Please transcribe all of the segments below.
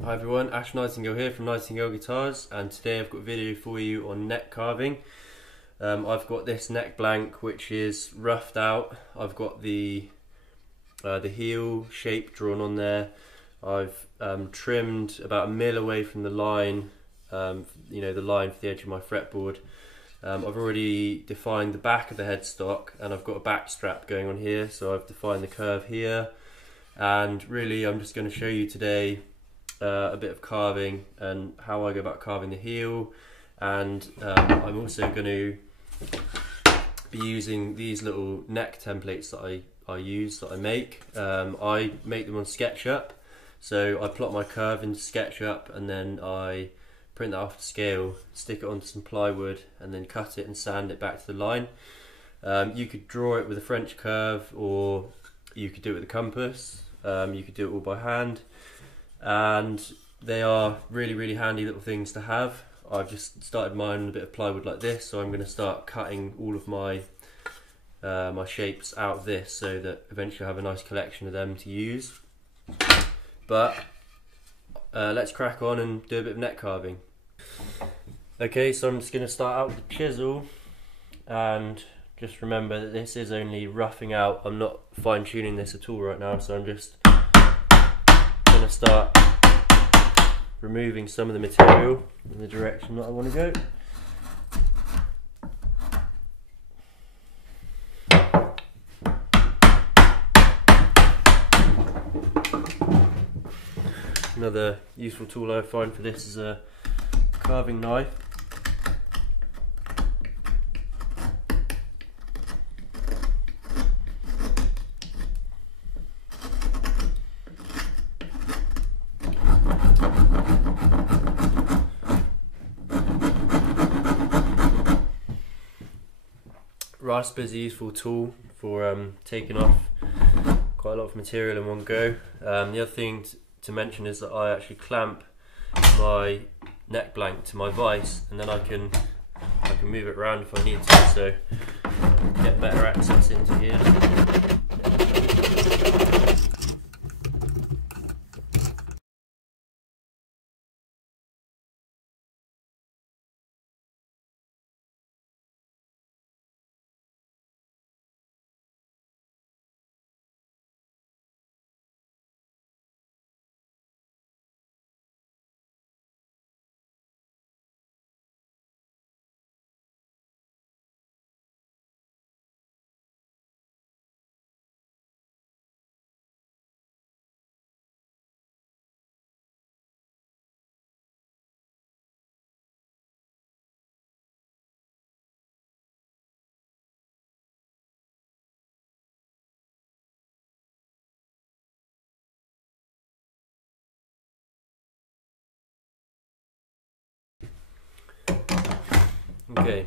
Hi everyone, Ash Nightingale here from Nightingale Guitars, and today I've got a video for you on neck carving. I've got this neck blank which is roughed out. I've got the heel shape drawn on there. I've trimmed about 1 mil away from the line, the line for the edge of my fretboard. I've already defined the back of the headstock, and I've got a back strap going on here, so I've defined the curve here. And really I'm just going to show you today a bit of carving and how I go about carving the heel, and I'm also going to be using these little neck templates that I make. I make them on SketchUp, so I plot my curve into SketchUp and then I print that off to scale, stick it onto some plywood and then cut it and sand it back to the line. You could draw it with a French curve, or you could do it with a compass. You could do it all by hand, and they are really handy little things to have. I've just started mine on a bit of plywood like this, so I'm going to start cutting all of my my shapes out of this so that eventually I have a nice collection of them to use. But let's crack on and do a bit of neck carving. Okay, so I'm just going to start out with the chisel, and just remember that this is only roughing out. I'm not fine tuning this at all right now, so I'm just going to start removing some of the material in the direction that I want to go. Another useful tool I find for this is a carving knife. Rasper is a useful tool for taking off quite a lot of material in one go. The other thing to mention is that I actually clamp my neck blank to my vise, and then I can move it around if I need to, so get better access into here. Okay,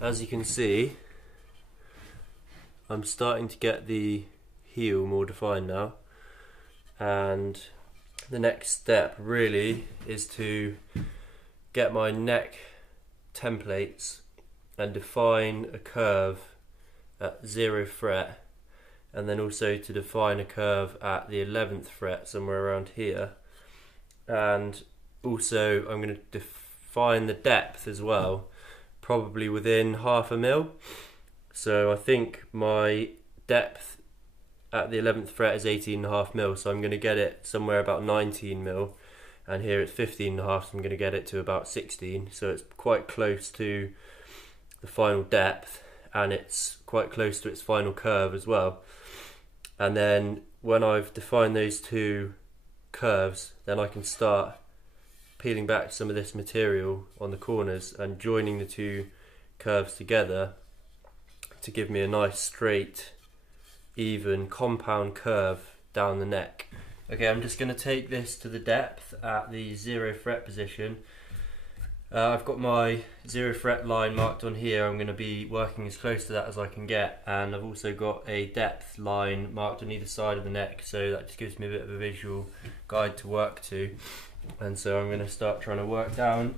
as you can see, I'm starting to get the heel more defined now, and the next step really is to get my neck templates and define a curve at 0 fret, and then also to define a curve at the 11th fret, somewhere around here. And also I'm going to define the depth as well, probably within 0.5 mil. So I think my depth at the 11th fret is 18.5 mil, so I'm going to get it somewhere about 19 mil, and here it's 15.5, so I'm going to get it to about 16, so it's quite close to the final depth, and it's quite close to its final curve as well. And then when I've defined those two curves, then I can start peeling back some of this material on the corners and joining the two curves together to give me a nice straight, even compound curve down the neck. Okay, I'm just going to take this to the depth at the 0 fret position. I've got my 0 fret line marked on here. I'm going to be working as close to that as I can get, and I've also got a depth line marked on either side of the neck, so that just gives me a bit of a visual guide to work to. And so I'm going to start trying to work down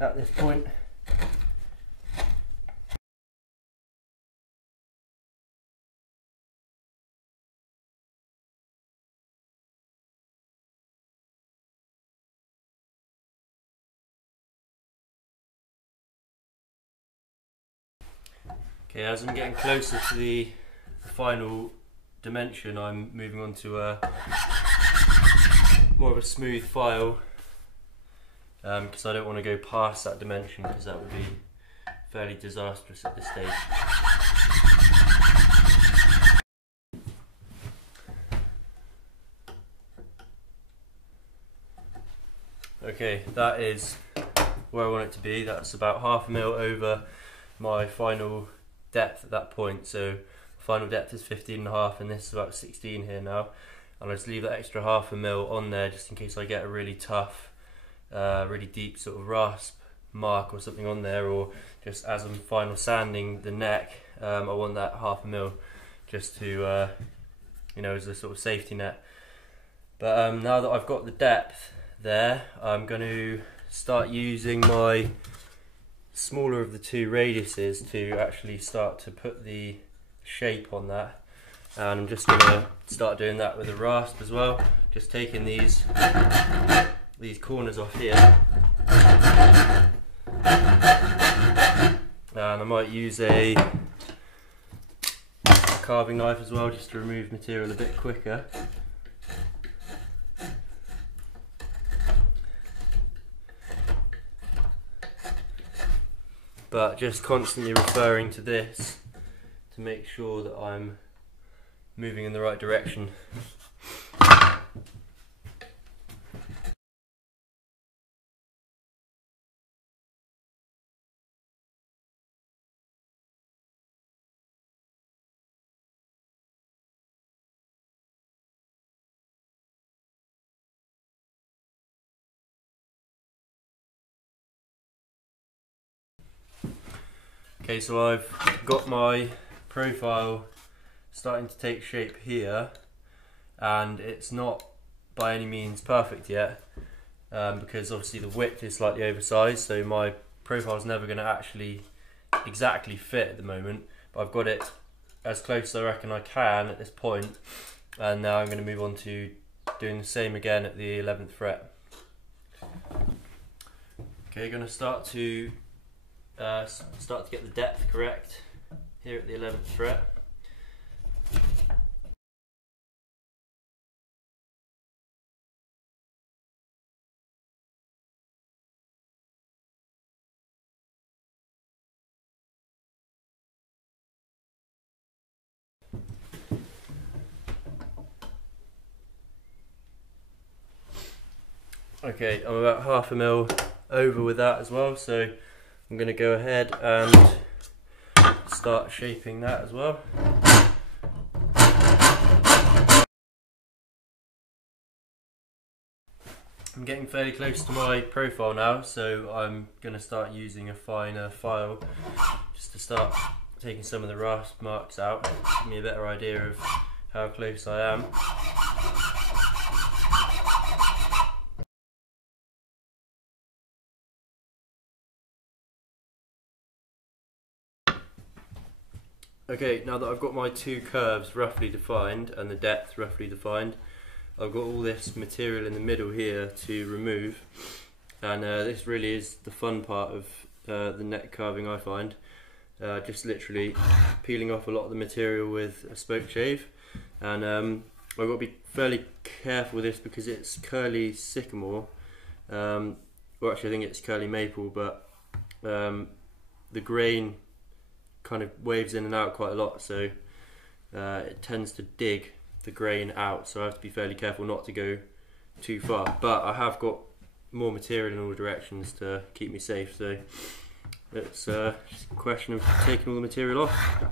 at this point. Okay, as I'm getting closer to the final dimension, I'm moving on to more of a smooth file, because I don't want to go past that dimension, because that would be fairly disastrous at this stage. Okay, that is where I want it to be. That's about 1/2 mil over my final depth at that point. So final depth is 15.5 and this is about 16 here now. And I just leave that extra 1/2 mil on there just in case I get a really tough, really deep sort of rasp mark or something on there, or just as I'm final sanding the neck, I want that 1/2 mil just to, you know, as a sort of safety net. But now that I've got the depth there, I'm going to start using my smaller of the two radiuses to actually start to put the shape on that. And I'm just going to start doing that with a rasp as well, just taking these corners off here, and I might use a carving knife as well just to remove material a bit quicker. But just constantly referring to this to make sure that I'm moving in the right direction. Okay, so I've got my profile starting to take shape here, and it's not by any means perfect yet, because obviously the width is slightly oversized, so my profile is never going to actually exactly fit at the moment, but I've got it as close as I reckon I can at this point, and now I'm going to move on to doing the same again at the 11th fret. Okay, going to start to get the depth correct here at the 11th fret. Okay, I'm about 1/2 mil over with that as well, so I'm going to go ahead and start shaping that as well. I'm getting fairly close to my profile now, so I'm going to start using a finer file just to start taking some of the rasp marks out, give me a better idea of how close I am. Okay, now that I've got my two curves roughly defined and the depth roughly defined, I've got all this material in the middle here to remove, and this really is the fun part of the neck carving, I find. Just literally peeling off a lot of the material with a spoke shave, and I've got to be fairly careful with this because it's curly sycamore, well actually I think it's curly maple, but the grain kind of waves in and out quite a lot, so it tends to dig the grain out, so I have to be fairly careful not to go too far, but I have got more material in all directions to keep me safe, so it's just a question of taking all the material off.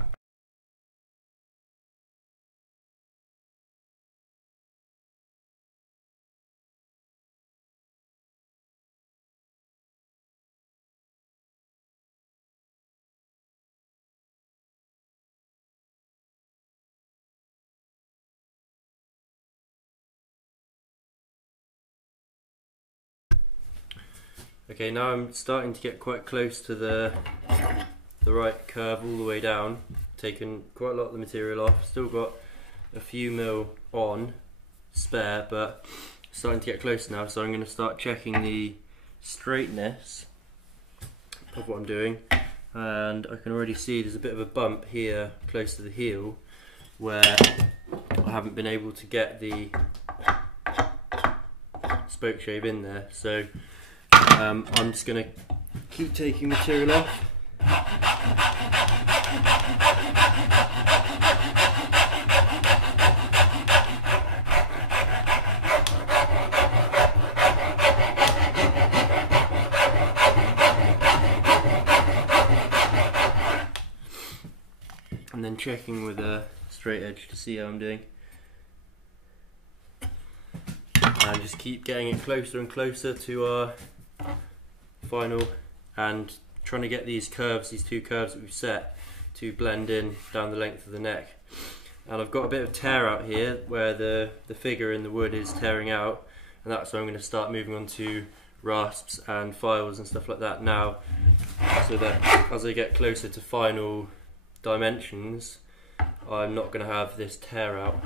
Okay, now I'm starting to get quite close to the right curve all the way down, taken quite a lot of the material off, still got a few mil on spare, but starting to get close now, so I'm going to start checking the straightness of what I'm doing, and I can already see there's a bit of a bump here close to the heel where I haven't been able to get the spoke shave in there, so I'm just going to keep taking material off. And then checking with a straight edge to see how I'm doing. And just keep getting it closer and closer to our final, and trying to get these curves, these two curves that we've set, to blend in down the length of the neck. And I've got a bit of tear out here where the figure in the wood is tearing out, and that's where I'm going to start moving on to rasps and files and stuff like that now, so that as I get closer to final dimensions I'm not going to have this tear out.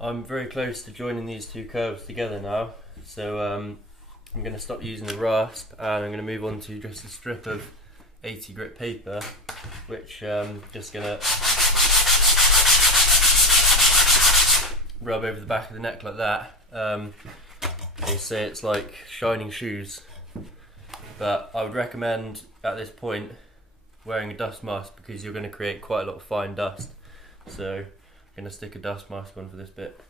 I'm very close to joining these two curves together now, so I'm going to stop using the rasp and I'm going to move on to just a strip of 80 grit paper, which I'm just going to rub over the back of the neck like that. They say it's like shining shoes, but I would recommend at this point wearing a dust mask because you're going to create quite a lot of fine dust. So I'm going to stick a dust mask on for this bit.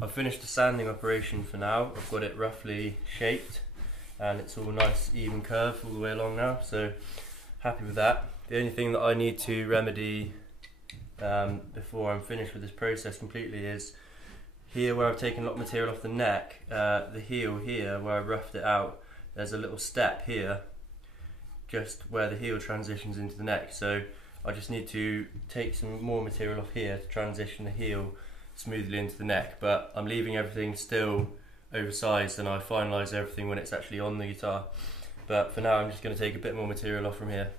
I've finished the sanding operation for now. I've got it roughly shaped and it's all nice even curve all the way along now, so happy with that. The only thing that I need to remedy before I'm finished with this process completely is here where I've taken a lot of material off the neck, the heel here where I roughed it out, there's a little step here just where the heel transitions into the neck, so I just need to take some more material off here to transition the heel smoothly into the neck, but I'm leaving everything still oversized and I finalise everything when it's actually on the guitar. But for now I'm just going to take a bit more material off from here.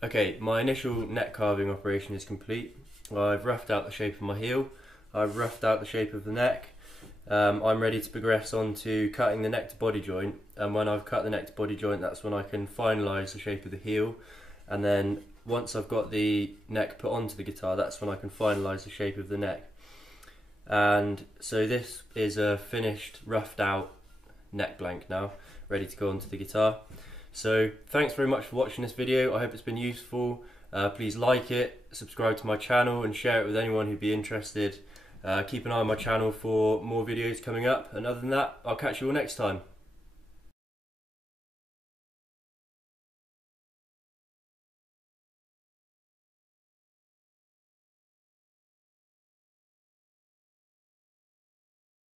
Okay, my initial neck carving operation is complete. I've roughed out the shape of my heel, I've roughed out the shape of the neck. I'm ready to progress on to cutting the neck to body joint, and when I've cut the neck to body joint that's when I can finalise the shape of the heel, and then once I've got the neck put onto the guitar that's when I can finalise the shape of the neck. And so this is a finished roughed out neck blank now, ready to go onto the guitar. So thanks very much for watching this video. I hope it's been useful. Please like it, subscribe to my channel and share it with anyone who'd be interested. Keep an eye on my channel for more videos coming up, and other than that, I'll catch you all next time.